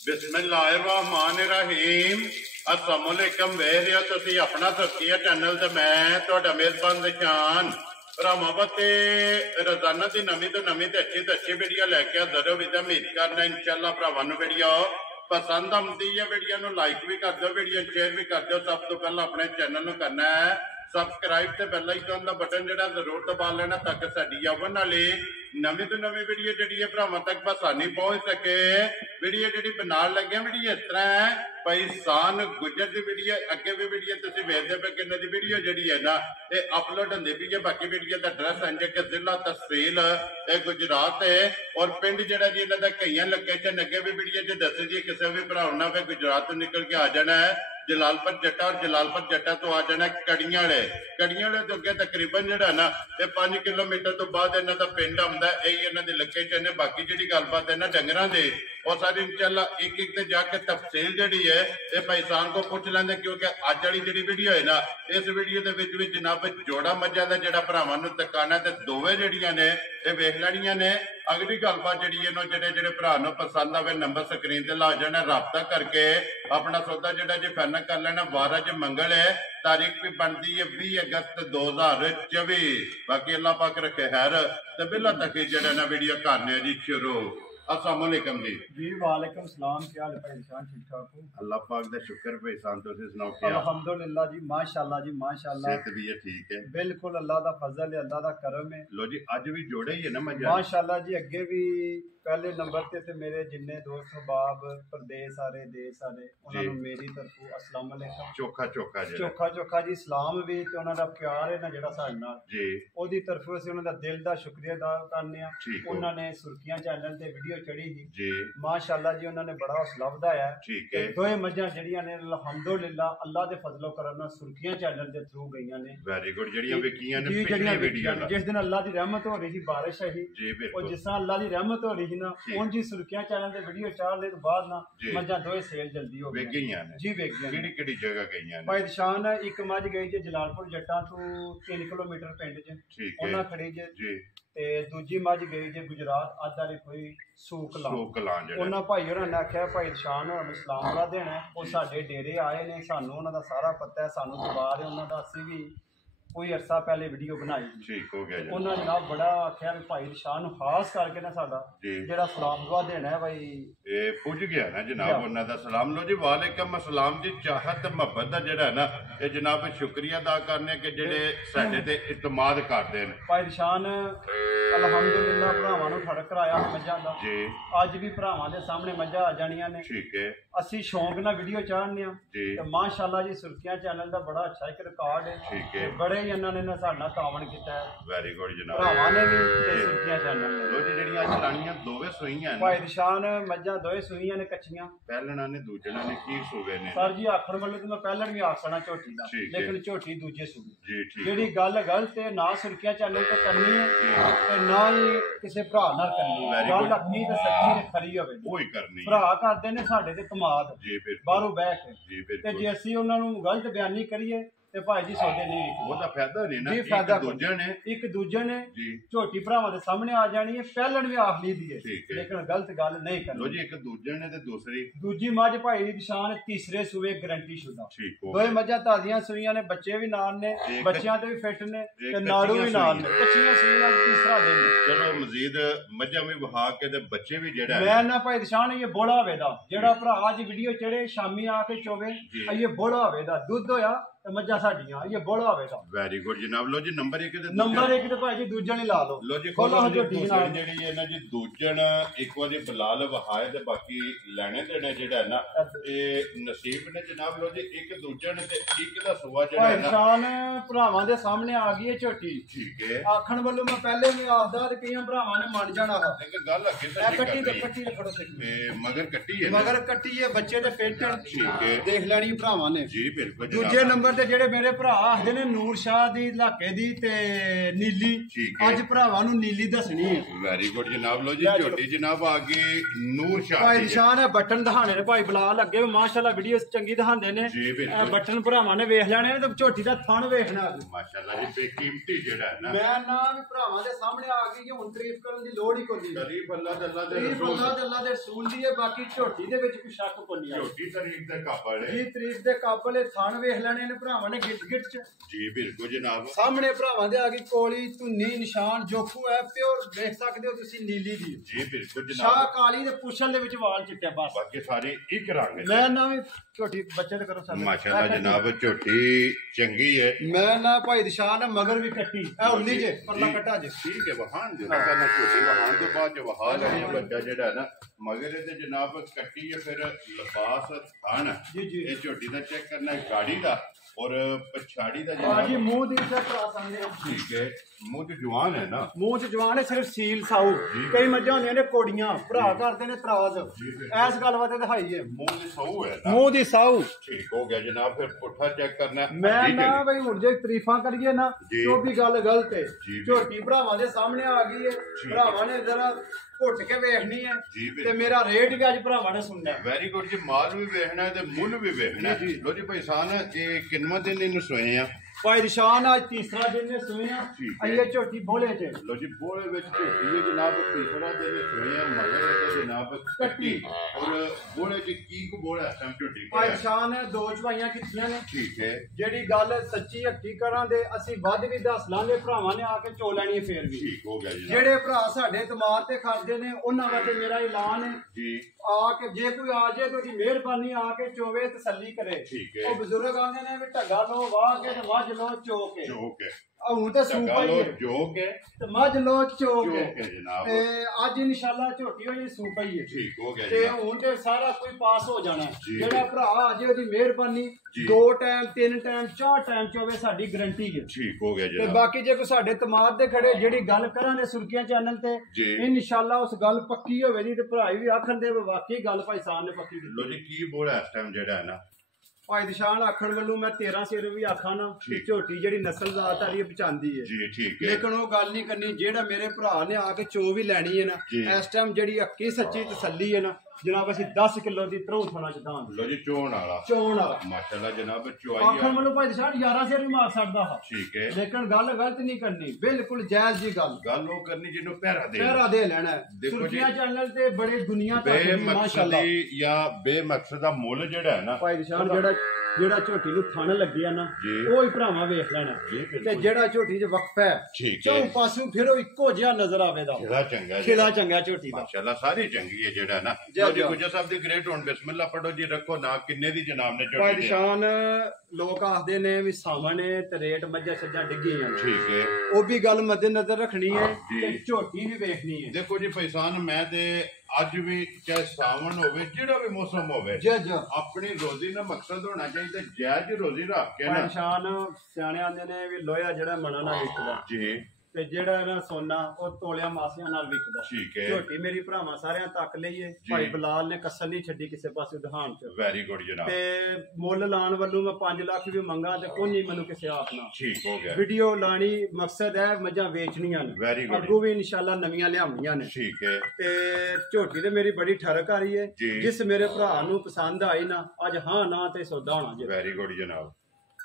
बिस्मिल्लाहिर्रहमानिर्रहीम अस्सलामुअलैकुम वेख रहे हो तुसी अपना सब्जिया चैनल ते मैं तुहाडा मेजबान निशान भरावां ते रोजाना की नवी तो अच्छी वीडियो लैके जरूर भी उम्मीद करना इंशाअल्लाह भरावां नूं वीडियो पसंद आती है। वीडियो नूं लाइक भी कर दो, वीडियो शेयर भी कर दो। सब तो पहला अपने चैनल नूं करना है सबसक्राइब ते बेल आइकन का बटन जिहड़ा जरूर दबा लेना ताकि साडी आवन वाली नवी तो नवी वीडियो जिहड़ी है भरावां तक आसानी पहुंच सके। वीडियो जिहड़ी बनाउण लगे वीडियो इस तरह है भाई शान गुजर की वीडियो अगे भी वीडियो तुसीं वेखदे पे किन्ने दी वीडियो जिहड़ी है ना ये अपलोड होंदी पई है। बाकी वीडियो का एड्रैस है कि जिला तहसील गुजरात है और पिंड जिहड़ा जी इन्हां दा कई लोकेशन अगे भी वीडियो च दसी जी। किसी भी भरा ना फिर गुजरात तो निकल के आ जाना है जलालपुर जट्टा और जलालपुर जट्टा तो आ जाना कड़ियां वाले तो अगे तकरीबन जिहड़ा ना ये 5 किलोमीटर तो बाद इन्हां दा पिंड आउंदा है। यही इन्हां दी लोकेशन है। बाकी जिहड़ी गलबात है ना डंगरां दी और सारी इंशाअल्लाह एक एक ते जाके तफसील जिहड़ी है ये भाई साहब को पूछ लेंदे क्योंकि अज वाली जिहड़ी वीडियो है ना इस वीडियो दे विच विच जनाब जोड़ा मज्जां दा जिहड़ा भरावां नूं तकाना ते दोवें जिहड़ियां ने ये वेख लैणियां ने। अगली गलबात जिहड़ी है जिहड़े भरा नूं पसंद आवे नंबर स्क्रीन ते ला जाना राबता करके अपना सौदा जिहड़ा जी फाइनल कर लेना। वार अज मंगल है तारीख भी बनती है 20 अगस्त 2024। बाकी अल्लाह पाक रखे खैर ते बिला तक जिहड़ा ना वीडियो करने जी शुरू। अस्सलाम वालेकुम जी। वालेकुम सलाम। क्या हाल है भाई जान? ठीक ठाक हो? अल्लाह पाक दा शुक्र भाई सान तुसीं सुनाओ क्या? अल्हम्दुलिल्लाह जी माशाअल्लाह जी माशाअल्लाह। सेहत भी है ठीक है बिल्कुल अल्लाह दा फजल है अल्लाह दा करम है। लो जी अज भी जोड़े ही है ना मजा माशाअल्लाह जी। अगे भी पहले नंबर ते मेरे जिन्ने दोस्त बाब परदेस सारे देश सारे उन्हां नूं मेरी तरफों अस्सलाम वालेकुम चोखा चोखा जी सलाम भी ते उन्हां दा प्यार है ना जिहड़ा साडे नाल जी ओदी तरफों असीं उन्हां दा दिल दा शुक्रिया अदा करने आ। उन्हां ने सुर्खियां चैनल ते वीडियो चढ़ी ही जी माशाअल्लाह जी उन्हां ने बड़ा हौसला वधाया ठीक है। दोए मज्जां जिहड़ियां ने अल्हम्दुलिल्लाह अल्लाह दे फजलो करम नाल सुर्खियां चैनल दे थ्रू गईयां ने। वेरी गुड जिहड़ियां विकियां ने पिछली वीडियो जिस दिन अल्लाह दी रहमत हो रही थी बारिश है जी और जिस तरह अल्लाह दी रहमत हो रही ना उन जी सुर्खियां चैनल ते वीडियो चाढ़ने तो बाद ना मज्जां दोए सेल जल्दी हो गई जी वेख गईयां। किहड़ी जगह गईयां? भाई शान एक मज गई जे जलालपुर जट्टा तो 3 किलोमीटर पिंड च उन्हां खड़ी जे जी ते दूजी मज गई जे गुजरात अज वाली कोई सूक लां उन्हां भाई होरां ने आख्या भाई शान होरां नूं सलाम ला देना वो साडे डेरे आए ने सानू उन्हां दा सारा पता है सानू दबार है उन्हां दा असीं भी कोई अरसा पहले वीडियो बनाई ठीक हो गया उन्होंने जनाब बड़ा आख्या भी भाई शान खास करके ना साडा जेड़ा सलाम दुआ देना है भाई ये पुज गया ना जनाब उन्हां दा सलाम। लो जी वालेकुम अस्सलाम जी। चाहत मोहब्बत दा जेड़ा ना ये जनाब शुक्रिया अदा करने के जेड़े साडे ते इतमाद करदे ने। भाई शान अल्हम्दुलिल्लाह भरावां नूं ठड़ कराया मज्जां दा जी अज भी भरावां दे सामने मज्जां आ जाणियां ने ठीक है। असीं शौक नाल वीडियो चाढ़ने आ जी ते माशाअल्लाह जी सुर्खियां चैनल दा बड़ा अच्छा एक रिकॉर्ड है ठीक है। बड़े इन्हां ने साडे नाल तावन कीता है वेरी गुड जनाब भरावां ने भी ते सुर्खियां चैनल ने। लो जी जिहड़ियां अज लाणियां दोवें सूईयां ने भाई शान मज्जां दोवें सूईयां ने कच्चियां पहलणा ने दूजणा ने की सूवे ने सर जी आखण वाले तो मैं पहलण भी आख सकना झोटी दा लेकिन झोटी दूजे सूवे जी ठीक जेहड़ी गल गलत है ना सुर्खियां चैनल ते करनी है ते ना ही किसी भरा नाल करनी है। गल अपनी ते सच्ची ते खरी होवे कोई करनी भरा करदे ने साडे ते कमाद जी बिल्कुल बाहरों बैठ के ते जे असीं उन्हां नूं गलत बयानी करिए ते भाई जी सौदे नहीं विकदे ओहदा फायदा नहीं ना एक दूजे ने झोटी भरावां दे सामने आ जानी है पहलण भी आख ली दी है लेकिन गलत गल नहीं करनी। लो जी एक दूजे ने ते दूसरी दूजी मझ भाई दी निशान तीसरे सूबे गारंटी शुदा दोए मझां ताजियां सूईयां ने बच्चे भी नाल ने बच्चियां ते भी फिट ने ते नाड़ू भी नाल ने कच्चियां सूईयां तीसरा दिन चलो मजीद मझां भी वहा के ते बच्चे भी जेड़ा मैं ना भाई निशान ये बोला होवे दा जेड़ा भरा अज वीडियो चढ़े शामी आके चोवे ये बोला होवे दा दुध होया मज्जां साडियां ये बोला होवेगा। वेरी गुड जनाब। लो जी नंबर एक ते भाई जी दूजन ही ला लो। लो जी खोलो जो दूजन जेड़ी है ना जी दूजन एक बार बलाल वहाए ते बाकी लेने देने जेड़ा है ना ये नसीब ने जनाब। लो जी एक दूजन ते एक दा सुआ जेड़ा है ना शान भरावां दे सामने आ गई है झोटी ठीक है। आखण वालों मैं पहले भी आखदा ते कई भरावां ने मान जाना है एक गल अगे ते कट्टी ते फड़ो ते मगर कट्टी है बच्चे ते फिट ठीक है देख लेनी भरावां ने जी बिल्कुल। दूजे नंबर ਨੰਬਰ ਤੇ ਜਿਹੜੇ ਮੇਰੇ ਭਰਾ ਆਖਦੇ ਨੇ ਨੂਰ ਸ਼ਾਹ ਦੀ ਇਲਾਕੇ ਦੀ ਤੇ ਨੀਲੀ, ਅੱਜ ਭਰਾਵਾਂ ਨੂੰ ਨੀਲੀ ਦੱਸਣੀ ਹੈ। ਵੈਰੀ ਗੁੱਡ ਜਨਾਬ। ਲੋ ਜੀ ਝੋਟੀ ਜਨਾਬ ਆ ਗਈ ਨੂਰ ਸ਼ਾਹ ਭਾਈ ਨਿਸ਼ਾਨ ਹੈ, ਬਟਨ ਦਿਖਾਣੇ ਨੇ ਭਾਈ ਬਲਾ ਲੱਗੇ ਮਾਸ਼ਾਅੱਲਾ, ਵੀਡੀਓ ਚੰਗੀ ਦਿਖਾਉਂਦੇ ਨੇ। ਬਟਨ ਭਰਾਵਾਂ ਨੇ ਵੇਖ ਲੈਣੇ ਤੇ ਝੋਟੀ ਦਾ ਥਣ ਵੇਖਣਾ ਮਾਸ਼ਾਅੱਲਾ ਜੀ, ਬੇਕੀਮਤੀ ਜਿਹੜਾ ਹੈ ਨਾ। ਮੈਂ ਨਾ ਵੀ ਭਰਾਵਾਂ ਦੇ ਸਾਹਮਣੇ ਆ ਗਈ, ਹੁਣ ਤਾਰੀਫ ਕਰਨ ਦੀ ਲੋੜ ਹੀ ਕੋਈ ਨਹੀਂ। ਤਾਰੀਫ ਅੱਲਾਹ ਦੇ ਰਸੂਲ ਦੀ ਹੈ, ਬਾਕੀ ਝੋਟੀ ਦੇ ਵਿੱਚ ਕੋਈ ਸ਼ੱਕ ਕੋਈ ਨਹੀਂ। ਝੋਟੀ ਤਾਰੀਫ ਦੇ ਕਾਬਲ ਹੈ ਜੀ, ਤਾਰੀਫ ਦੇ ਕਾਬਲ ਹੈ। ਥਣ ਵੇਖ ਲੈਣੇ ਨੇ ਭਰਾਵਾਂ ਨੇ ਗਿੱਟ ਗਿੱਟ ਚ। ਜੀ ਬਿਲਕੁਲ ਜਨਾਬ। ਸਾਹਮਣੇ ਭਰਾਵਾਂ ਦੇ ਆ ਗਈ ਕੋਲੀ ਧੁੰਨੀ ਨਿਸ਼ਾਨ ਜੋਖੂ ਹੈ, ਪਿਓਰ ਦੇਖ ਸਕਦੇ ਹੋ ਤੁਸੀਂ ਨੀਲੀ ਦੀ। ਜੀ ਬਿਲਕੁਲ ਜਨਾਬ। ਸ਼ਾਹ ਕਾਲੀ ਦੇ ਪੁੱਛਣ ਦੇ ਵਿੱਚ ਵਾਲ ਚਿੱਟੇ ਬਸ, ਬਾਕੀ ਸਾਰੇ ਇੱਕ ਰੰਗ ਦੇ। ਮੈਂ ਨਾ ਵੀ ਝੋਟੀ ਬੱਚੇ ਤੇ ਕਰੋ ਸਾਡੇ ਮਾਸ਼ਾਅੱਲਾ ਜਨਾਬ, ਝੋਟੀ ਚੰਗੀ ਹੈ। ਮੈਂ ਨਾ ਭਾਈ ਨਿਸ਼ਾਨ ਮਗਰ ਵੀ ਕੱਟੀ ਐ ਉਰਲੀ ਜੇ ਪਰਲਾ ਕੱਟਾ ਜੇ। ਠੀਕ ਹੈ, ਵਹਾਨ ਜਿਹੜਾ ਕਰਨਾ ਝੋਟੀ ਵਹਾਨ ਤੋਂ ਬਾਅਦ ਜੋ ਵਹਾ ਲੈਣੀ ਬੱਚਾ ਜਿਹੜਾ ਹੈ ਨਾ ਮਗਰ ਇਹਦੇ ਜਨਾਬ ਕੱਟੀ ਹੈ, ਫਿਰ ਲਿਬਾਸ ਥਣ ਇਹ ਝੋਟੀ ਦਾ ਚੈੱਕ ਕਰਨਾ ਹੈ ਗਾੜੀ ਦਾ ਔਰ ਪਛਾੜੀ ਦਾ ਜਨਾਬ ਜੀ ਮੂੰਹ ਦੀ ਚੈੱਕ ਕਰਾ ਸਕਦੇ ਹੋ। ਠੀਕ ਹੈ, ਮੂੰਹ ਤੇ ਜਵਾਨ ਹੈ ਨਾ, ਮੂੰਹ ਚ ਜਵਾਨ ਹੈ, ਸਿਰਫ ਸੀਲ ਸਾਊ। ਕਈ ਮੱਝਾਂ ਹੁੰਦੀਆਂ ਨੇ ਕੋੜੀਆਂ, ਭਰਾ ਕਰਦੇ ਨੇ ਤਰਾਜ਼, ਐਸ ਗੱਲ ਵਾਤੇ ਦਿਖਾਈ ਹੈ ਮੂੰਹ ਦੀ ਸਾਊ ਹੈ ਨਾ, ਮੂੰਹ ਦੀ ਸਾਊ। ਠੀਕ ਹੋ ਗਿਆ ਜਨਾਬ। ਫਿਰ ਪੁੱਠਾ ਚੈੱਕ ਕਰਨਾ ਮੈਂ ਨਾ ਬਈ ਹੁਣ ਜੇ ਤਾਰੀਫਾਂ ਕਰੀਏ ਨਾ ਉਹ ਵੀ ਗੱਲ ਗਲਤ ਹੈ। ਝੋਟੀ ਭਰਾਵਾਂ ਦੇ ਸਾਹਮਣੇ ਆ ਗਈ ਹੈ, ਭਰਾਵਾਂ ਨੇ ਜਰਾ ਘੁੱਟ ਕੇ ਵੇਖਣੀ ਹੈ ਤੇ ਮੇਰਾ ਰੇਟ ਵੀ ਅੱਜ ਭਰਾਵਾਂ ਨੇ ਸੁਣਨਾ ਹੈ। ਵੈਰੀ ਗੁੱਡ ਜੀ। ਮਾਲ ਵੀ ਵੇਖਣਾ ਹੈ ਤੇ ਮੁੱਲ ਵੀ ਵੇਖਣਾ ਹੈ। ਲੋ ਜੀ ਭਾਈ ਸਾਨ ਇਹ ਕਿੰਨਵਾਂ ਦਿਨ ਇਹਨੂੰ ਸੋਏ ਆ? ਭਾਈ ਨਿਸ਼ਾਨ ਅੱਜ ਤੀਸਰਾ ਦਿਨ ਨੇ ਸੋਏ ਆ। ਇਹ ਝੋਟੀ ਬੋਲੇ ਚ ਲੋ ਜੀ ਬੋਲੇ ਵਿੱਚ ਝੋਟੀ ਹੈ ਜਨਾਬ, ਤੀਸਰਾ ਦਿਨ ਸੋਏ ਆ ਮਗਰ ਤੇ ਜਨਾਬ ਕੱਟੀ ਔਰ ਬੋਲੇ ਚ ਕੀ ਕੋ ਬੋਲਾ ਇਸ ਟਾਈਮ ਝੋਟੀ ਭਾਈ ਨਿਸ਼ਾਨ ਨੇ ਦੋ ਚਵਾਈਆਂ ਕੀਤੀਆਂ ਨੇ। ਠੀਕ ਹੈ, ਜਿਹੜੀ ਗੱਲ ਸੱਚੀ ਹੱਕੀ ਕਰਾਂ ਦੇ ਅਸੀਂ ਵੱਧ ਵੀ ਦੱਸ ਲਾਂਗੇ, ਭਰਾਵਾਂ ਨੇ ਆ ਕੇ ਚੋ ਲੈਣੀ ਹੈ ਫੇਰ ਵੀ। ਠੀਕ ਹੋ ਗਿਆ ਜੀ। ਜਿਹੜੇ ਭਰਾ ਸਾਡੇ ਦਿਮਾਗ ਤੇ ਖੜਦੇ ਨੇ ਉਹਨਾਂ ਵਾਸਤੇ ਮੇਰਾ ਐਲਾਨ ਹੈ ਜੀ, ਆ ਕੇ ਜੇ ਕੋਈ ਆ ਜਾਏ ਤੁਹਾਡੀ ਮਿਹਰਬਾਨੀ ਆ ਕੇ ਚੋਵੇ ਤਸੱਲੀ ਕਰੇ। ਉਹ ਬਜ਼ੁਰਗ ਆਉਂਦੇ ਨੇ ਵੀ ਢੱਗਾ ਲੋ ਵਾਹ ਕੇ ਤੇ ਮੱਝ ਲੋ ਚੋ ਕੇ ਹੁਣ ਤੇ ਸੂਪ ਆਈ ਜੋ ਕੇ ਤੇ ਮੱਝ ਲੋ ਚੋ ਕੇ ਜਨਾਬ। ਤੇ ਅੱਜ ਇਨਸ਼ਾਅੱਲਾ ਝੋਟੀ ਹੋਈ ਸੂਪ ਆਈ ਹੈ। ਠੀਕ ਹੋ ਗਿਆ ਤੇ ਹੁਣ ਤੇ ਸਾਰਾ ਕੋਈ ਪਾਸ ਹੋ ਜਾਣਾ। ਜਿਹੜਾ ਭਰਾ ਆ ਜੇ ਉਹਦੀ ਮਿਹਰਬਾਨੀ 2 ਟਾਈਮ 3 ਟਾਈਮ 4 ਟਾਈਮ ਚੋਵੇ ਸਾਡੀ ਗਰੰਟੀ ਹੈ। ਠੀਕ ਹੋ ਗਿਆ ਤੇ ਬਾਕੀ ਜੇ ਕੋਈ ਸਾਡੇ ਤਮਾਦ ਦੇ ਖੜੇ ਜਿਹੜੀ ਗੱਲ ਕਰਾਂਗੇ ਸੁਰਖੀਆਂ ਚੈਨਲ ਤੇ ਇਨਸ਼ਾਅੱਲਾ ਉਸ ਗੱਲ ਪੱਕੀ ਹੋਵੇ ਦੀ ਤੇ ਭਰਾ ਵੀ ਆਖਣ ਦੇ ਵਾਕਈ ਗੱਲ ਭਾਈ ਸਾਹਿਬ ਨੇ ਪੱਕੀ ਕੀਤੀ। ਲੋ ਜੀ ਕੀ ਬੋਲਾ ਇਸ ਟਾਈਮ ਜਿਹੜਾ ਹੈ ਨਾ ਭਾਈ ਨਿਸ਼ਾਨ ਆਖਣ ਵੱਲੋਂ ਮੈਂ 13 ਸਿਰ ਵੀ ਆਖਾਂ ਨਾ ਝੋਟੀ ਜਿਹੜੀ ਨਸਲ ਜ਼ਾਤ ਆ ਰਹੀ ਪਛਾਣਦੀ ਹੈ ਜੀ। ਠੀਕ ਹੈ, ਲੇਕਿਨ ਉਹ ਗੱਲ ਨਹੀਂ ਕਰਨੀ ਜਿਹੜਾ ਮੇਰੇ ਭਰਾ ਨੇ ਆ ਕੇ ਚੋ ਵੀ ਲੈਣੀ ਹੈ ਨਾ ਇਸ ਟਾਈਮ ਜਿਹੜੀ ਅੱਕੀ ਸੱਚੀ ਤਸੱਲੀ ਹੈ ਨਾ ਜਨਾਬ ਅਸੀਂ 10 ਕਿਲੋ ਦੀ ਧਰੋ ਥਾਣਾ ਚ ਦਾਂ। ਲੋ ਜੀ ਚੋਣ ਵਾਲਾ ਮਾਸ਼ਾਅੱਲਾ ਜਨਾਬ ਚੁਆਈ ਆਖਣ ਵੱਲੋਂ ਭਾਈ ਨਿਸ਼ਾਨ 11 ਸਿਰ ਵੀ ਮਾਰ ਸਕਦਾ ਹਾਂ। ਠੀਕ ਹੈ, ਲੇਕਿਨ ਗੱਲ ਗਲਤ ਨਹੀਂ ਕਰਨੀ, ਬਿਲਕੁਲ ਜਾਇਜ਼ ਜੀ ਗੱਲ ਉਹ ਕਰਨੀ ਜਿਹਨੂੰ ਪਹਿਰਾ ਦੇ ਲੈਣਾ। ਸੁਰਖੀਆਂ ਚੈਨਲ ਤੇ ਬੜੇ ਦੁਨੀਆ ਤੱਕ ਮਾਸ਼ਾਅੱਲਾ ਜਾਂ ਬੇਮਕਸਦ ਦਾ ਮੁੱਲ ਜਿਹੜਾ ਹੈ ਨਾ ਭਾਈ ਨਿਸ਼ਾਨ ਜਿਹੜਾ ਝੋਟੀ ਨੂੰ ਥਣ ਲੱਗਿਆ ਨਾ ਉਹ ਹੀ ਭਰਾਵਾਂ ਵੇਖ ਲੈਣਾ ਤੇ ਜਿਹੜਾ ਝੋਟੀ 'ਚ ਵਕਫਾ ਹੈ ਚੌਂ ਪਾਸੋਂ ਫਿਰ ਉਹ ਇੱਕੋ ਜਿਹਾ ਨਜ਼ਰ ਆਵੇਗਾ। ਖਿਲਾ ਚੰਗਾ ਝੋਟੀ ਦਾ ਮਾਸ਼ਾਅੱਲਾ ਸਾਰੀ ਚੰਗੀ ਹੈ ਜਿਹੜਾ ਨਾ। ਜੀ ਗੁਜਰ ਸਾਹਿਬ ਦੀ ਗ੍ਰੇਟ ਹੁਣ ਬਿਸਮਿਲ੍ਲਾ ਪੜੋ ਜੀ, ਰੱਖੋ ਨਾ ਕਿੰਨੇ ਦੀ ਜਨਾਬ ਨੇ ਝੋਟੀ ਭਾਈ ਨਿਸ਼ਾਨ ਲੋਕ ਆਖਦੇ ਨੇ ਵੀ ਸਾਹਮਣੇ ਤੇ ਰੇਟ ਮੱਝਾਂ ਛੱਜਾਂ ਡਿੱਗੀਆਂ। ਠੀਕ ਹੈ, ਉਹ ਵੀ ਗੱਲ ਮੱਦੇ ਨਜ਼ਰ ਰੱਖਣੀ ਹੈ ਤੇ ਝੋਟੀ ਵੀ ਵੇਖਣੀ ਹੈ। ਦੇਖੋ ਜੀ ਭਾਈਸਾਨ ਮੈਂ ਤੇ ਅੱਜ ਵੀ ਚਾਹੇ ਸਾਵਣ ਹੋਵੇ ਜਿਹੜਾ ਵੀ ਮੌਸਮ ਹੋਵੇ ਆਪਣੀ ਰੋਜ਼ੀ ਦਾ ਮਕਸਦ ਹੋਣਾ ਚਾਹੀਦਾ ਜਾਇਜ਼ ਰੋਜ਼ੀ ਰੱਖ ਕੇ ਨਾ। ਨਿਸ਼ਾਨ ਸਿਆਣੇ ਆਂਦੇ ਨੇ ਵੀ ਲੋਹਾ ਜਿਹੜਾ ਮਣਾ ਨਾ ਵਿਕਦਾ ਜੀ ਤੇ ਜਿਹੜਾ ਨਾ ਸੋਨਾ ਉਹ ਤੋਲਿਆਂ ਮਾਸਿਆਂ ਨਾਲ ਵਿਕਦਾ। ਠੀਕ ਹੈ, ਝੋਟੀ ਮੇਰੀ ਭਰਾਵਾਂ ਸਾਰਿਆਂ ਤੱਕ ਲਈਏ। ਭਾਈ ਬਲਾਲ ਨੇ ਕਸਰ ਨਹੀਂ ਛੱਡੀ ਕਿਸੇ ਪਾਸੇ ਦਹਾਨ ਚ। ਵੈਰੀ ਗੁੱਡ ਜਨਾਬ। ਤੇ ਮੁੱਲ ਲਾਣ ਵੱਲੋਂ ਮੈਂ 5 ਲੱਖ ਵੀ ਮੰਗਾ ਤੇ ਕੋਈ ਨਹੀਂ ਮੈਨੂੰ ਕਿਸੇ ਆਖਣਾ। ਠੀਕ ਹੋ ਗਿਆ, ਵੀਡੀਓ ਲਾਣੀ ਮਕਸਦ ਹੈ ਮੱਝਾਂ ਵੇਚਣੀਆਂ ਨੇ, ਅੱਗੋਂ ਵੀ ਇਨਸ਼ਾਅੱਲਾ ਨਵੀਆਂ ਲਿਆਉਣੀਆਂ ਨੇ। ਠੀਕ ਹੈ, ਤੇ ਝੋਟੀ ਤੇ ਮੇਰੀ ਬੜੀ ਠਰਕ ਆ ਰਹੀ ਹੈ। ਜਿਸ ਮੇਰੇ ਭਰਾ ਨੂੰ ਪਸੰਦ ਆਈ ਨਾ ਅੱਜ ਹਾਂ ਨਾ ਤੇ ਸੌਦਾ ਹੋਣਾ ਜੀ। ਵੈਰੀ ਗੁੱਡ ਜਨਾਬ।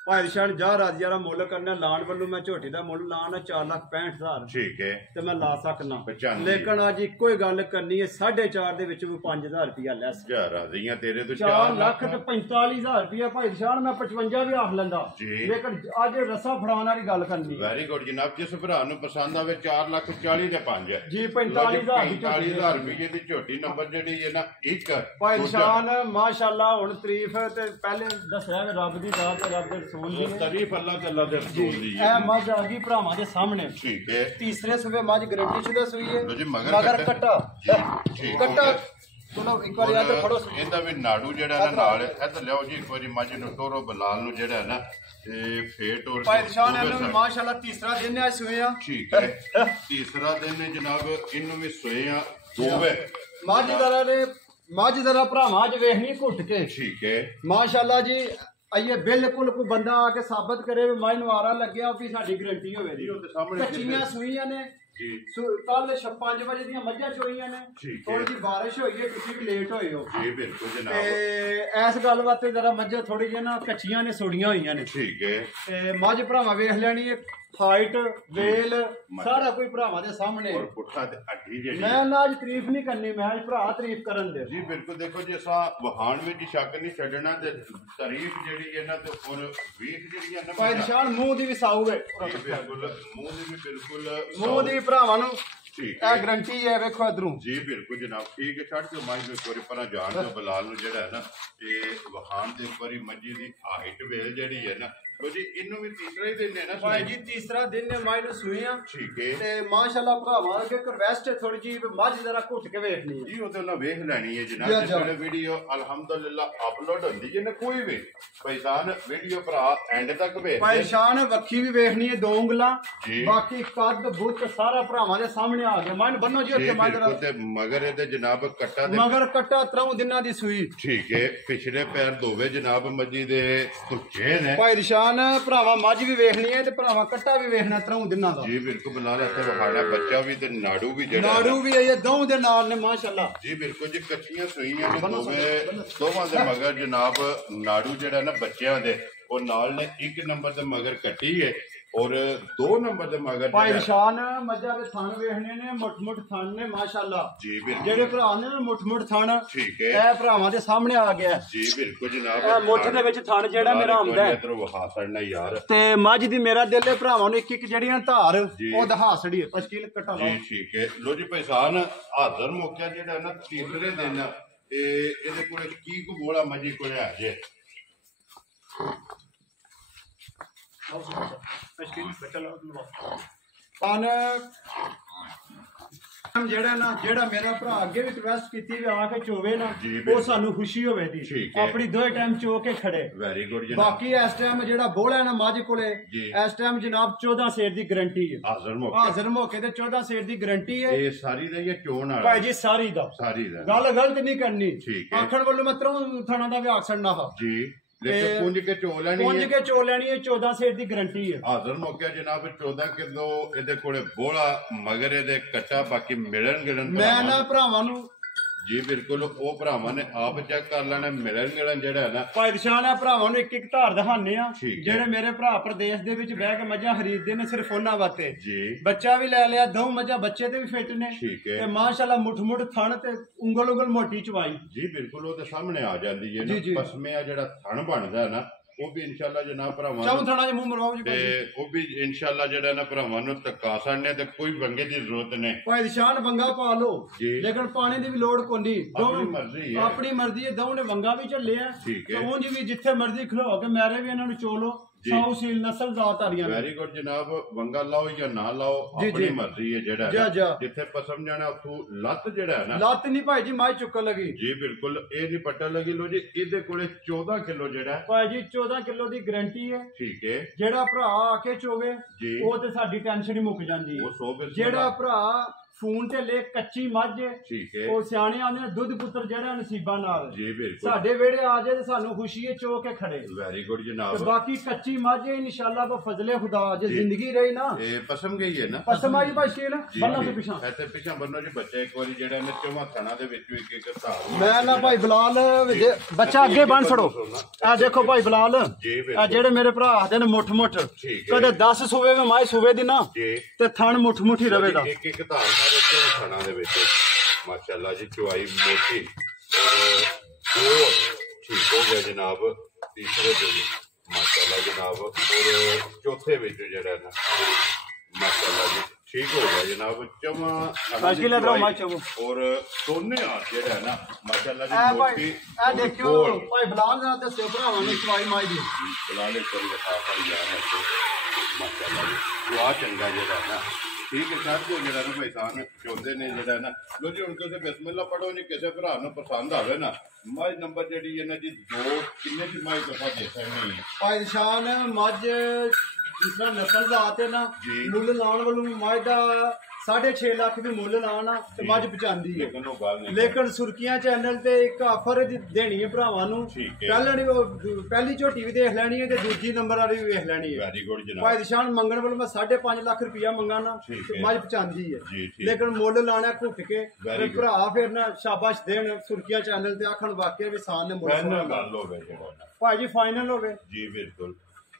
ਭਾਈ ਨਿਸ਼ਾਨ ਜਾ ਰਾਜ ਯਾਰਾ ਮੁੱਲ ਕਰਨਾ ਲਾਣ ਵੱਲੋਂ ਮੈਂ ਝੋਟੀ ਦਾ ਮੁੱਲ ਲਾਣਾ 4,65,000। ਠੀਕ ਹੈ, ਤੇ ਮੈਂ ਲਾ ਸਕਣਾ, ਲੇਕਿਨ ਅੱਜ ਇੱਕੋ ਹੀ ਗੱਲ ਕਰਨੀ ਹੈ 4.5 ਦੇ ਵਿੱਚ ਵੀ 5,000 ਰੁਪਇਆ ਲੈਸ। ਜਾ ਰਾਜ਼ੀਆਂ ਤੇਰੇ ਤੋਂ 4,45,000 ਰੁਪਇਆ ਭਾਈ ਨਿਸ਼ਾਨ ਮੈਂ 55 ਵੀ ਆਖ ਲੈਂਦਾ, ਲੇਕਿਨ ਅੱਜ ਰਸਾ ਫੜਾਉਣ ਵਾਲੀ ਗੱਲ ਕਰਨੀ। ਵੈਰੀ ਗੁੱਡ ਜਨਾਬ। ਜਿਸ ਭਰਾ ਨੂੰ ਪਸੰਦ ਆਵੇ 4,40,000 ਦੇ 5 ਜੀ 45,000 ਰੁਪਏ ਦੀ ਝੋਟੀ ਨੰਬਰ ਜਿਹੜੀ ਹੈ ਨਾ ਇੱਕ ਭਾਈ ਨਿਸ਼ਾਨ ਮਾਸ਼ਾਅੱਲਾ ਹੁਣ ਤਾਰੀਫ ਤੇ ਪਹਿਲੇ ਦੱਸਿਆ ਰੱਬ ਦੀ ਦਾਤ ਤੇ ਰੱਬ ਦੇ ਤਾਰੀਫ ਅੱਲਾਹ ਤੇ ਅੱਲਾਹ ਦੇ ਰਸੂਲ ਦੀ ਹੈ। ਇਹ ਮੱਝ ਆ ਗਈ ਭਰਾਵਾਂ ਦੇ ਸਾਹਮਣੇ। ਠੀਕ ਹੈ, ਤੀਸਰੇ ਸੂਬੇ ਮੱਝ ਗਰੰਟੀ ਸ਼ੁਦਾ ਸੂਈ ਹੈ ਮਗਰ ਕੱਟਾ ਚਲੋ ਇੱਕ ਵਾਰ ਯਾਦ ਫੜੋ। ਇਹਦਾ ਵੀ ਨਾੜੂ ਜਿਹੜਾ ਨਾ ਨਾਲ ਇੱਧਰ ਲਿਆਓ ਜੀ ਇੱਕ ਵਾਰੀ ਮੱਝ ਨੂੰ ਟੋਰੋ ਬਲਾਲ ਨੂੰ ਜਿਹੜਾ ਨਾ ਤੇ ਫੇਟ ਔਰ ਭਾਈ ਨਿਸ਼ਾਨ ਇਹਨੂੰ ਮਾਸ਼ਾਅੱਲਾ ਤੀਸਰਾ ਦਿਨ ਹੈ ਸੂਏ ਆ। ਠੀਕ ਹੈ, ਤੀਸਰਾ ਦਿਨ ਹੈ ਜਨਾਬ, ਇਹਨੂੰ ਵੀ ਸੂਏ ਆ ਦੋਵੇਂ ਮੱਝ ਜ਼ਰਾ ਭਰਾਵਾਂ ਅੱਜ ਵੇਖਣੀ ਘੁੱਟ ਕੇ। ਠੀਕ ਹੈ, ਮਾਸ਼ਾਅੱਲਾ ਜੀ ਆਈਏ ਬਿਲਕੁਲ ਕੋਈ ਬੰਦਾ ਆ ਕੇ ਸਾਬਤ ਕਰੇ ਵੀ ਮਾਈ ਨਵਾਰਾ ਲੱਗਿਆ ਵੀ ਸਾਡੀ ਗਰੰਟੀ ਹੋਵੇ ਦੀ ਕੱਚੀਆਂ ਸੂਈਆਂ ਨੇ ਕੱਲ 5 ਵਜੇ ਦੀਆਂ ਮੱਝਾਂ ਚੋਈਆਂ ਨੇ ਥੋੜੀ ਜਿਹੀ ਬਾਰਿਸ਼ ਹੋਈ ਹੈ ਤੁਸੀਂ ਲੇਟ ਹੋਏ ਹੋ ਜੀ ਬਿਲਕੁਲ ਜਨਾਬ ਤੇ ਇਸ ਗੱਲ ਵਾਸਤੇ ਜਰਾ ਮੱਝਾਂ ਥੋੜੀ ਜਿਹੀ ਨਾ ਕੱਚੀਆਂ ਨੇ ਸੁੜੀਆਂ ਹੋਈਆਂ ਨੇ ਠੀਕ ਹੈ ਤੇ ਮੱਝ ਭਰਾਵਾਂ ਵੇਖ ਲੈਣੀ ਹੈ ਹਾਈਟ ਵੇਲ ਸਾਰਾ ਕੋਈ ਭਰਾਵਾਂ ਦੇ ਸਾਹਮਣੇ ਔਰ ਪੁੱਠਾ ਤੇ ਅੱਡੀ ਜਿਹੜੀ ਮੈਂ ਨਾ ਅੱਜ ਤਾਰੀਫ ਨਹੀਂ ਕਰਨੀ ਮੈਂ ਅੱਜ ਭਰਾ ਤਾਰੀਫ ਕਰਨ ਦੇ ਜੀ ਬਿਲਕੁਲ ਦੇਖੋ ਜਿਸਾ ਵਹਾਣ ਵਿੱਚ ਸ਼ੱਕ ਨਹੀਂ ਛੱਡਣਾ ਤੇ ਤਾਰੀਫ ਜਿਹੜੀ ਇਹਨਾਂ ਤੇ ਔਰ ਵੇਖ ਜਿਹੜੀ ਹੈ ਨਾ ਭਾਈ ਨਿਸ਼ਾਨ ਮੂੰਹ ਦੀ ਵੀ ਸਾਊ ਹੈ ਬਿਲਕੁਲ ਮੂੰਹ ਦੀ ਵੀ ਬਿਲਕੁਲ ਮੂੰਹ ਦੀ ਭਰਾਵਾਂ ਨੂੰ ਠੀਕ ਇਹ ਗਰੰਟੀ ਹੈ ਵੇਖੋ ਇਧਰੋਂ ਜੀ ਬਿਲਕੁਲ ਜਨਾਬ ਠੀਕ ਹੈ ਛੱਡ ਕੇ ਮਾਈ ਨੂੰ ਕੋਰੇ ਪਰਾਂ ਜਾਣ ਤੋਂ ਬਲਾਲ ਨੂੰ ਜਿਹੜਾ ਹੈ ਨਾ ਇਹ ਵਹਾਣ ਦੇ ਉੱਪਰ ਹੀ ਮੱਝੀ ਦੀ ਹਾਈਟ ਵੇਲ ਜਿਹੜੀ ਹੈ ਨਾ ਲੋ ਜੀ ਇਹਨੂੰ ਵੀ ਤੀਸਰਾ ਹੀ ਦਿਨ ਹੈ ਨਾ ਭਾਈ ਜੀ ਤੀਸਰਾ ਦਿਨ ਨੇ ਮਾਈ ਨੂੰ ਸੂਈਆਂ ਠੀਕ ਹੈ ਤੇ ਮਾਸ਼ਾਅੱਲਾ ਭਰਾਵਾਂ ਅੱਗੇ ਰਿਕਵੈਸਟ ਹੈ ਥੋੜੀ ਜੀ ਮੱਝ ਜਰਾ ਘੁੱਟ ਕੇ ਵੇਖਣੀ ਹੈ ਜੀ ਉਹ ਤੇ ਉਹਨਾਂ ਵੇਖ ਲੈਣੀ ਹੈ ਜਨਾਬ ਜਿਸ ਵੇਲੇ ਵੀਡੀਓ ਅਲਹਮਦੁਲਿਲਾ ਅਪਲੋਡ ਹੁੰਦੀ ਹੈ ਨਾ ਕੋਈ ਵੀ ਭਾਈਸਾਨ ਵੀਡੀਓ ਭਰਾ ਐਂਡ ਤੱਕ ਵੇਖ ਭਾਈ ਨਿਸ਼ਾਨ ਵੱਖੀ ਵੀ ਵੇਖਣੀ ਹੈ 2 ਉਂਗਲਾਂ ਬਾਕੀ ਕੱਦ ਬੁੱਤ ਸਾਰਾ ਭਰਾਵਾਂ ਦੇ ਸਾਹਮਣੇ ਆ ਗਿਆ ਮਨ ਬੰਨੋ ਜੀ ਉੱਥੇ ਮਾਜਰਾ ਤੇ ਮਗਰ ਇਹਦੇ ਜਨਾਬ ਕੱਟਾ ਦੇ ਮਗਰ ਕੱਟਾ 3 ਦਿਨਾਂ ਦੀ ਸੂਈ ਠੀਕ ਹੈ ਪਿਛਲੇ ਪੈਰ ਦੋਵੇਂ ਜਨਾਬ ਮੱਜੀ ਦੇ ਤੁੱਕੇ ਨੇ ਭਾਈ ਨਿਸ਼ਾਨ ਭਰਾਵਾਂ ਮੱਝ ਵੀ ਵੇਖਣੀ ਹੈ ਤੇ ਭਰਾਵਾਂ ਕੱਟਾ ਵੀ ਵੇਖਣਾ 3 ਦਿਨਾਂ ਦਾ ਜੀ ਬਿਲਕੁਲ ਬਲਾ ਇੱਥੇ ਵਹਾੜਾ ਬੱਚਾ ਵੀ ਤੇ ਨਾੜੂ ਵੀ ਜਿਹੜਾ ਨਾੜੂ ਵੀ ਇਹ ਦੋ ਦੇ ਨਾਲ ਨੇ ਮਾਸ਼ਾਅੱਲਾ ਜੀ ਬਿਲਕੁਲ ਜੀ ਕੱਚੀਆਂ ਸੂਈਆਂ ਨੇ ਦੋਵਾਂ ਦੇ ਮਗਰ ਜਨਾਬ ਨਾੜੂ ਜਿਹੜਾ ਨਾ ਬੱਚਿਆਂ ਦੇ ਉਹ ਨਾਲ ਨੇ 1 ਨੰਬਰ ਦੇ ਮਗਰ ਕੱਟੀ ਹੈ ਔਰ 2 ਨੰਬਰ ਦੇ ਮਗਰ ਭਾਈ ਨਿਸ਼ਾਨ ਮੱਝਾਂ ਦੇ ਥਣ ਵੇਖਣੇ ਨੇ ਮੁੱਠ ਥਣ ਨੇ ਮਾਸ਼ਾਅੱਲਾ ਜੀ ਬਿਲਕੁਲ ਜਿਹੜੇ ਭਰਾ ਨੇ ਮੁੱਠ ਥਣ ਠੀਕ ਹੈ ਇਹ ਭਰਾਵਾਂ ਦੇ ਸਾਹਮਣੇ ਆ ਗਿਆ ਜੀ ਬਿਲਕੁਲ ਜਨਾਬ ਇਹ ਮੁੱਠ ਦੇ ਵਿੱਚ ਥਣ ਜਿਹੜਾ ਮੇਰਾ ਹੁੰਦਾ ਹੈ ਇਧਰੋਂ ਵਹਾ ਛੜਨਾ ਯਾਰ ਤੇ ਮੱਝ ਦੀ ਮੇਰਾ ਦਿਲ ਹੈ ਭਰਾਵਾਂ ਨੂੰ ਇੱਕ ਜਿਹੜੀਆਂ ਧਾਰ ਉਹ ਦਿਖਾ ਛੜੀ ਹੈ ਤਸ਼ਕੀਲ ਕਟਾ ਲਓ ਜੀ ਠੀਕ ਹੈ ਲੋ ਜੀ ਭਾਈਸਾਨ ਹਾਜ਼ਰ ਮੌਕਿਆ ਜਿਹੜਾ ਨਾ ਤੀਸਰੇ ਦਿਨ ਇਹਦੇ ਕੋਲੇ ਕੀ ਕੋ ਬੋਲਾ ਮੱਝੀ ਕੋਲੇ ਆ ਜੇ ਜਿਹੜਾ ਮੇਰਾ ਭਰਾ ਅੱਗੇ ਵੀ ਰਿਕਵੈਸਟ ਕੀਤੀ ਵੀ ਆ ਕੇ ਚੋਵੇ ਨਾ ਉਹ ਸਾਨੂੰ ਖੁਸ਼ੀ ਹੋਵੇ ਦੀ ਆਪਣੀ 2 ਟਾਈਮ ਚੋ ਕੇ ਖੜੇ ਵੈਰੀ ਗੁੱਡ ਜਨਾਬ ਬਾਕੀ ਇਸ ਟਾਈਮ ਜਿਹੜਾ ਬੋਲਾ ਨਾ ਮੱਝ ਕੋਲੇ ਇਸ ਟਾਈਮ ਜਨਾਬ 14 ਸੇਰ ਦੀ ਗਾਰੰਟੀ ਹੈ ਹਾਜ਼ਰ ਮੌਕੇ ਤੇ 14 ਸੇਰ ਦੀ ਗਾਰੰਟੀ ਹੈ ਇਹ ਸਾਰੀ ਦਾ ਇਹ ਚੋਣ ਵਾਲਾ ਭਾਈ ਜੀ ਸਾਰੀ ਦਾ ਗੱਲ ਗਲਤ ਨਹੀਂ ਕਰਨੀ ਆਖਣ ਵੱਲੋਂ ਮਤਲਬ ਥਾਣਾ ਦਾ ਵੀ ਆਖਣ ਨਾ ਜੀ ਲੇਕਿਨ ਪੁੰਜ ਕੇ ਚੋ ਲੈਣੀ ਹੈ 14 ਸੇਰ ਦੀ ਗਾਰੰਟੀ ਹੈ ਹਾਜ਼ਰ ਮੌਕੇ ਜਨਾਬ 14 ਕਿਲੋ ਇਹਦੇ ਕੋਲੇ ਬੋਲਾ ਮਗਰ ਇਹਦੇ ਕੱਟਾ ਬਾਕੀ ਮਿਲਣ ਗਿਲਣ ਮੈਂ ਨਾ ਭਰਾਵਾਂ ਨੂੰ ਜੀ ਬਿਲਕੁਲ ਉਹ ਭਰਾਵਾਂ ਨੇ ਆਪ ਚੈੱਕ ਕਰ ਲੈਣਾ ਮਿਲਣ ਗਿਲਣ ਜਿਹੜਾ ਨਾ ਭਾਈ ਨਿਸ਼ਾਨ ਆ ਭਰਾਵਾਂ ਨੂੰ ਇੱਕ ਧਾਰ ਦਿਖਾਣੇ ਆ ਜਿਹੜੇ ਮੇਰੇ ਭਰਾ ਪ੍ਰਦੇਸ਼ ਦੇ ਵਿੱਚ ਬਹਿ ਕੇ ਮੱਝਾਂ ਖਰੀਦਦੇ ਨੇ ਸਿਰਫ ਉਹਨਾਂ ਵਾਸਤੇ ਬੱਚਾ ਵੀ ਲੈ ਲਿਆ 2 ਮੱਝਾਂ ਬੱਚੇ ਤੇ ਵੀ ਫਿੱਟ ਨੇ ਤੇ ਮਾਸ਼ਾਅੱਲਾ ਮੁੱਠ ਥਣ ਤੇ ਉਂਗਲ ਮੋਟੀ ਚਵਾਈ ਜੀ ਬਿਲਕੁਲ ਉਹ ਤੇ ਸਾਹਮਣੇ ਆ ਜਾਂਦੀ ਹੈ ਨਾ ਪਸਮੇ ਆ ਜਿਹੜਾ ਥਣ ਬਣਦਾ ਹੈ ਨਾ ਉਹ ਵੀ ਇਨਸ਼ਾਅੱਲਾ ਜਨਾਬ ਭਰਾਵਾਂ ਚਾਹ ਥਣਾ ਜੇ ਮੂੰਹ ਮਰਵਾਓ ਜੀ ਤੇ ਉਹ ਵੀ ਇਨਸ਼ਾਅੱਲਾ ਜਿਹੜਾ ਨਾ ਭਰਾਵਾਂ ਨੂੰ ਧੱਕਾ ਸਾੜਨੇ ਤੇ ਕੋਈ ਵੰਗੇ ਦੀ ਜ਼ਰੂਰਤ ਨਹੀਂ ਭਾਈ ਨਿਸ਼ਾਨ ਵੰਗਾ ਪਾ ਲਓ ਲੇਕਿਨ ਪਾਣੀ ਦੀ ਵੀ ਲੋੜ ਕੋਨੀ ਆਪਣੀ ਮਰਜ਼ੀ ਹੈ ਦੋਵੇਂ ਨੇ ਵੰਗਾ ਵੀ ਚੱਲਿਆ ਤੇ ਉਂਝ ਵੀ ਜਿੱਥੇ ਮਰਜ਼ੀ ਖਲੋ ਕੇ ਮੈਰੇ ਵੀ ਇਹਨਾਂ ਨੂੰ ਚੋਲੋ ਸਾਊ ਸੀਲ ਨਸਲ ਜ਼ਾਤ ਆ ਰਹੀਆਂ ਵੈਰੀ ਗੁੱਡ ਜਨਾਬ ਵੰਗਾ ਲਾਓ ਜਾਂ ਨਾ ਲਾਓ ਆਪਣੀ ਮਰਜ਼ੀ ਹੈ ਜਿਹੜਾ ਜਿੱਥੇ ਪਸਮ ਜਾਣਾ ਉੱਥੋਂ ਲੱਤ ਜਿਹੜਾ ਹੈ ਨਾ ਲੱਤ ਨਹੀਂ ਭਾਈ ਜੀ ਮਾਈ ਚੁੱਕਣ ਲੱਗੀ ਜੀ ਬਿਲਕੁਲ ਇਹ ਨਹੀਂ ਪੱਟਣ ਲੱਗੀ ਲੋ ਜੀ ਇਹਦੇ ਕੋਲੇ 14 ਕਿਲੋ ਜਿਹੜਾ ਭਾਈ ਜੀ 14 ਕਿਲੋ ਦੀ ਗਾਰੰਟੀ ਹੈ ਠੀਕ ਹੈ ਜਿਹੜਾ ਭਰਾ ਆ ਕੇ ਚੋਵੇ ਉਹ ਤੇ ਸਾਡੀ ਟੈਨਸ਼ਨ ਹੀ ਮੁੱਕ ਜਾਂਦੀ ਹੈ ਜਿਹੜਾ ਭਰਾ ਫੋਨ ਤੇ ਲੈ ਕੱਚੀ ਮੱਝ ਉਹ ਸਿਆਣੇ ਆਂਦੇ ਨੇ ਦੁੱਧ ਪੁੱਤਰ ਜਿਹੜਾ ਨਸੀਬਾਂ ਨਾਲ ਸਾਡੇ ਵਿਹੜੇ ਆ ਜਾਏ ਤੇ ਸਾਨੂੰ ਖੁਸ਼ੀ ਹੈ ਚੋ ਕੇ ਖੜੇ ਵੈਰੀ ਗੁੱਡ ਜਨਾਬ ਬਾਕੀ ਕੱਚੀ ਮੱਝ ਇਨਸ਼ਾਅੱਲਾ ਬੋ ਫਜ਼ਲੇ ਖੁਦਾ ਜੇ ਜ਼ਿੰਦਗੀ ਰਹੀ ਨਾ ਇਹ ਪਸਮ ਗਈ ਹੈ ਨਾ ਪਸਮ ਆਈ ਭਾਈ ਸ਼ੀਲ ਬੰਨਾ ਤੋਂ ਪਿਛਾਂ ਇੱਥੇ ਪਿਛਾਂ ਬੰਨੋ ਜੀ ਬੱਚਾ ਇੱਕ ਵਾਰੀ ਜਿਹੜਾ ਨੇ ਚੋਮਾ ਥਣਾ ਦੇ ਵਿੱਚ ਇੱਕ ਧਾਰ ਮੈਂ ਨਾ ਭਾਈ ਬਲਾਲ ਬੱਚਾ ਅੱਗੇ ਬੰਨ ਛੜੋ ਆ ਦੇਖੋ ਭਾਈ ਬਲਾਲ ਆ ਜਿਹੜੇ ਮੇਰੇ ਭਰਾ ਆਖਦੇ ਨੇ ਮੁੱਠ ਕਦੇ 10 ਸੂਵੇ ਵਿੱਚ ਮਾਈ ਸੂਵੇ ਦੀ ਨਾ ਤੇ ਥਣ ਮੁੱਠ ਹੀ ਰਵੇਗਾ ਇੱਕ ਧਾਰ ਥਣਾ ਦੇ ਵਿੱਚ ਮਾਸ਼ਾਅੱਲਾ ਜੀ ਚੁਆਈ ਮੋਟੀ ਔਰ ਠੀਕ ਹੋ ਗਿਆ ਜਨਾਬ ਤੀਸਰੇ ਦਿਨ ਮਾਸ਼ਾਅੱਲਾ ਜਨਾਬ ਔਰ ਚੌਥੇ ਵਿੱਚ ਜਿਹੜਾ ਨਾ ਮਾਸ਼ਾਅੱਲਾ ਜੀ ਠੀਕ ਹੋ ਗਿਆ ਜਨਾਬ ਔਰ ਸੋਨੇ ਆ ਜਿਹੜਾ ਨਾ ਮਾਸ਼ਾਅੱਲਾ ਜੀ ਮੋਟੀ ਇਹ ਦੇਖਿਓ ਭਾਈ ਬਲਾਲ ਦਾ ਤੇ ਭਰਾਵਾਂ ਨੇ ਚੁਆਈ ਮਾਈ ਦੀ ਬਲਾਲੇ ਕਰੀ ਦਿਖਾ ਕਰ ਯਾਰ ਮਾਸ਼ਾਅੱਲਾ ਜੀ ਦੁਆ ਚੰਗਾ ਜਿਹੜਾ ਨਾ ਠੀਕ ਹੈ ਸਾਥ ਜੋ ਜਿਹੜਾ ਨਾ ਭਾਈਸਾਨ ਚਾਹੁੰਦੇ ਨੇ ਜਿਹੜਾ ਨਾ ਲੋ ਜੀ ਹੁਣ ਕਿਸੇ ਬਿਸਮਿਲ੍ਲਾ ਪੜੋ ਜੀ ਕਿਸੇ ਭਰਾ ਨੂੰ ਪਸੰਦ ਆਵੇ ਨਾ ਮੱਝ ਨੰਬਰ ਜਿਹੜੀ ਇਹਨਾਂ ਦੀ 2 ਕਿੰਨੇ ਦੀ ਮੱਝ ਦਫਾ ਦੇ ਸਕਦੇ ਨੇ ਭਾਈ ਨਿਸ਼ਾਨ ਮੱਝ ਜਿਸ ਤਰ੍ਹਾਂ ਨਸਲ ਦਾ ਆਤੇ ਨਾ ਮੁੱਲ ਲਾਉਣ ਵੱਲੋਂ ਮੱਝ ਦਾ 6.5 ਲੱਖ ਵੀ ਮੁੱਲ ਲਾਣਾ ਤੇ ਮੱਝ ਪਚਾਂਦੀ ਹੈ ਲੇਕਿਨ ਉਹ ਗੱਲ ਨਹੀਂ ਲੇਕਿਨ ਸੁਰਖੀਆਂ ਚੈਨਲ ਤੇ ਇੱਕ ਆਫਰ ਦੇਣੀ ਹੈ ਭਰਾਵਾਂ ਨੂੰ ਪਹਿਲੀ ਝੋਟੀ ਵੀ ਦੇਖ ਲੈਣੀ ਹੈ ਤੇ ਦੂਜੀ ਨੰਬਰ ਵਾਲੀ ਵੀ ਵੇਖ ਲੈਣੀ ਹੈ ਵੈਰੀ ਗੁੱਡ ਜਨਾਬ ਭਾਈ ਦਿਸ਼ਾਨ ਮੰਗਣ ਵੱਲੋਂ ਮੈਂ 5.5 ਲੱਖ ਰੁਪਇਆ ਮੰਗਾਣਾ ਤੇ ਮੱਝ ਪਚਾਂਦੀ ਹੈ ਲੇਕਿਨ ਮੁੱਲ ਲਾਣਾ ਘੁੱਟ ਕੇ ਤੇ ਭਰਾ ਫਿਰ ਨਾ ਸ਼ਾਬਾਸ਼ ਦੇਣ ਸੁਰਖੀਆਂ ਚੈਨਲ ਤੇ ਆਖਣ ਵਾਕਿਆ ਵੀ ਸਾਨ ਨੇ ਮੁੱਲ ਫਾਈਨਲ ਗੱਲ ਹੋਵੇ ਜਿਹੜਾ ਭਾਈ ਜੀ ਫਾਈਨਲ ਹੋਵੇ ਜੀ ਬਿਲਕੁਲ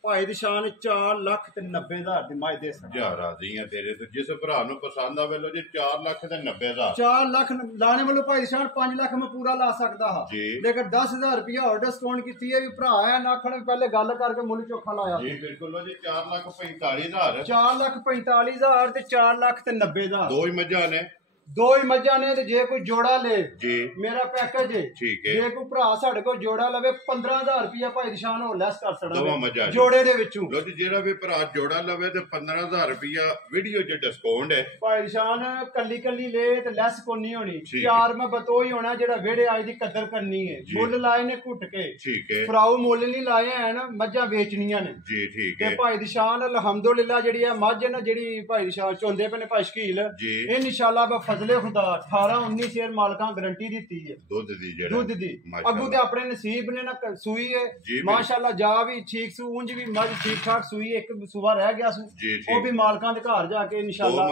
ਭਾਈ ਦੀ ਸ਼ਾਨ 4,90,000 ਦੀ ਮੱਝ ਦੇ ਸਕਦੇ ਯਾਰ ਰਾਜ਼ੀ ਆ ਤੇਰੇ ਤੇ ਜਿਸ ਭਰਾ ਨੂੰ ਪਸੰਦ ਆਵੇ ਲੋ ਜੀ 4,90,000 4 ਲੱਖ ਲਾਣੇ ਵੱਲੋਂ ਭਾਈ ਦੀ ਸ਼ਾਨ 5 ਲੱਖ ਮੈਂ ਪੂਰਾ ਲਾ ਸਕਦਾ ਹਾਂ ਲੇਕਿਨ 10,000 ਰੁਪਇਆ ਹੋਰ ਡਿਸਕਾਊਂਟ ਕੀਤੀ ਹੈ ਵੀ ਭਰਾ ਆ ਨਾ ਆਖਣ ਪਹਿਲੇ ਗੱਲ ਕਰਕੇ ਮੁੱਲ ਚੋਖਾ ਲਾਇਆ ਜੀ ਬਿਲਕੁਲ ਲੋ ਜੀ 4,45,000 4,45,000 ਤੇ 4,90,000 ਦੋ ਹੀ ਮੱਝਾਂ ਨੇ ਦੋ ਹੀ ਮੱਝਾਂ ਨੇ ਤੇ ਜੇ ਕੋਈ ਜੋੜਾ ਲੇ ਜੀ ਮੇਰਾ ਪੈਕੇਜ ਹੈ ਠੀਕ ਹੈ ਜੇ ਕੋਈ ਭਰਾ ਸਾਡੇ ਕੋਲ ਜੋੜਾ ਲਵੇ 15,000 ਰੁਪਇਆ ਭਾਈ ਨਿਸ਼ਾਨ ਹੋ ਲੈਸ ਕਰ ਦੋਵਾਂ ਮੱਝਾਂ ਸਕਦਾ ਜੋੜੇ ਦੇ ਵਿੱਚੋਂ ਲੋ ਜੀ ਜਿਹੜਾ ਵੀ ਭਰਾ ਜੋੜਾ ਲਵੇ ਤੇ 15,000 ਰੁਪਇਆ ਵੀਡੀਓ 'ਚ ਡਿਸਕਾਊਂਟ ਹੈ ਭਾਈ ਨਿਸ਼ਾਨ ਕੱਲੀ ਕੱਲੀ ਲੈ ਤੇ ਲੈਸ ਕੋਈ ਨਹੀਂ ਹੋਣੀ ਪਿਆਰ ਮੈਂ ਬਤੋ ਹੀ ਹੋਣਾ ਜਿਹੜਾ ਵਿਹੜੇ ਆਏ ਦੀ ਕਦਰ ਕਰਨੀ ਹੈ ਮੁੱਲ ਲਾਏ ਨੇ ਘੁੱਟ ਕੇ ਠੀਕ ਹੈ ਫਰਾਉ ਮੁੱਲ ਨਹੀਂ ਲਾਏ ਹਨ ਮੱਝਾਂ ਵੇਚਣੀਆਂ ਨੇ ਜੀ ਠੀਕ ਤੇ ਹੈ ਭਾਈ ਨਿਸ਼ਾਨ ਅਲਹਮਦੁਲਿਲਾ ਜਿਹੜੀ ਹੈ ਮੱਝ ਨਾ ਜਿਹੜੀ ਭਾਈ ਨਿਸ਼ਾਨ ਚੋਂਦੇ ਪਏ ਨੇ ਭਾਈ ਸ਼ਕੀਲ ਇਹ ਇਨਸ਼ਾਅੱਲਾ ਬਫਜ਼ਲੇ ਖੁਦਾ 18-19 ਸ਼ੇਰ ਮਾਲਕਾਂ ਗਾਰੰਟੀ ਦਿੱਤੀ ਹੈ ਦੁੱਧ ਦੀ ਜਿਹੜਾ ਦੁੱਧ ਦੀ ਅੱਗੂ ਤੇ ਆਪਣੇ ਨਸੀਬ ਨੇ ਨਾ ਸੂਈ ਹੈ ਮਾਸ਼ਾਅੱਲਾ ਜਾ ਵੀ ਠੀਕ ਸੂ ਉਂਝ ਵੀ ਮੱਝ ਠੀਕ ਠਾਕ ਸੂਈ ਇੱਕ ਸੂਆ ਰਹਿ ਗਿਆ ਸੂ ਉਹ ਵੀ ਮਾਲਕਾਂ ਦੇ ਘਰ ਜਾ ਕੇ ਇਨਸ਼ਾਅੱਲਾ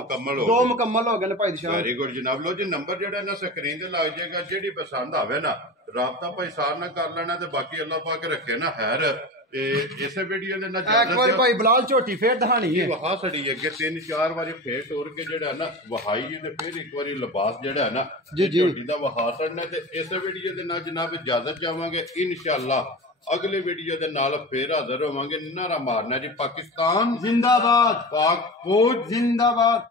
ਦੋ ਮੁਕੰਮਲ ਹੋ ਗਏ ਨੇ ਭਾਈ ਦੀ ਸ਼ਾਨ ਵੈਰੀ ਗੁੱਡ ਜਨਾਬ ਲੋ ਜੀ ਨੰਬਰ ਜਿਹੜਾ ਨਾ ਸਕਰੀਨ ਤੇ ਲੱਗ ਜਾਏਗਾ ਜਿਹੜੀ ਪਸੰਦ ਆਵੇ ਨਾ ਰਾਬਤਾ ਭਾਈ ਸਾਰ ਨਾਲ ਕਰ ਲੈਣਾ ਤੇ ਬਾਕੀ ਅੱਲਾਹ ਪਾਕ ਰੱਖੇ ਨਾ ਖੈਰ ਤੇ ਇਸੇ ਵੀਡੀਓ ਦੇ ਨਾਲ ਇੱਕ ਵਾਰੀ ਭਾਈ ਬਲਾਲ ਝੋਟੀ ਫੇਰ ਦਿਖਾਣੀ ਹੈ ਵਹਾ ਛੜੀ ਅੱਗੇ 3-4 ਵਾਰੀ ਫੇਰ ਤੋੜ ਕੇ ਜਿਹੜਾ ਨਾ ਵਹਾਈ ਜੀ ਤੇ ਫੇਰ ਇੱਕ ਵਾਰੀ ਲਿਬਾਸ ਜਿਹੜਾ ਨਾ ਝੋਟੀ ਦਾ ਵਹਾ ਛੜਨਾ ਤੇ ਇਸੇ ਵੀਡੀਓ ਦੇ ਨਾਲ ਜਨਾਬ ਇਜਾਜ਼ਤ ਚਾਹਾਂਗੇ ਇਨਸ਼ਾਅੱਲਾ ਅਗਲੇ ਵੀਡੀਓ ਦੇ ਨਾਲ ਫੇਰ ਹਾਜ਼ਰ ਹੋਵਾਂਗੇ ਨਾਰਾ ਮਾਰਨਾ ਜੀ ਪਾਕਿਸਤਾਨ ਜ਼ਿੰਦਾਬਾਦ ਪਾਕ ਫੌਜ ਜ਼ਿੰਦਾਬਾਦ।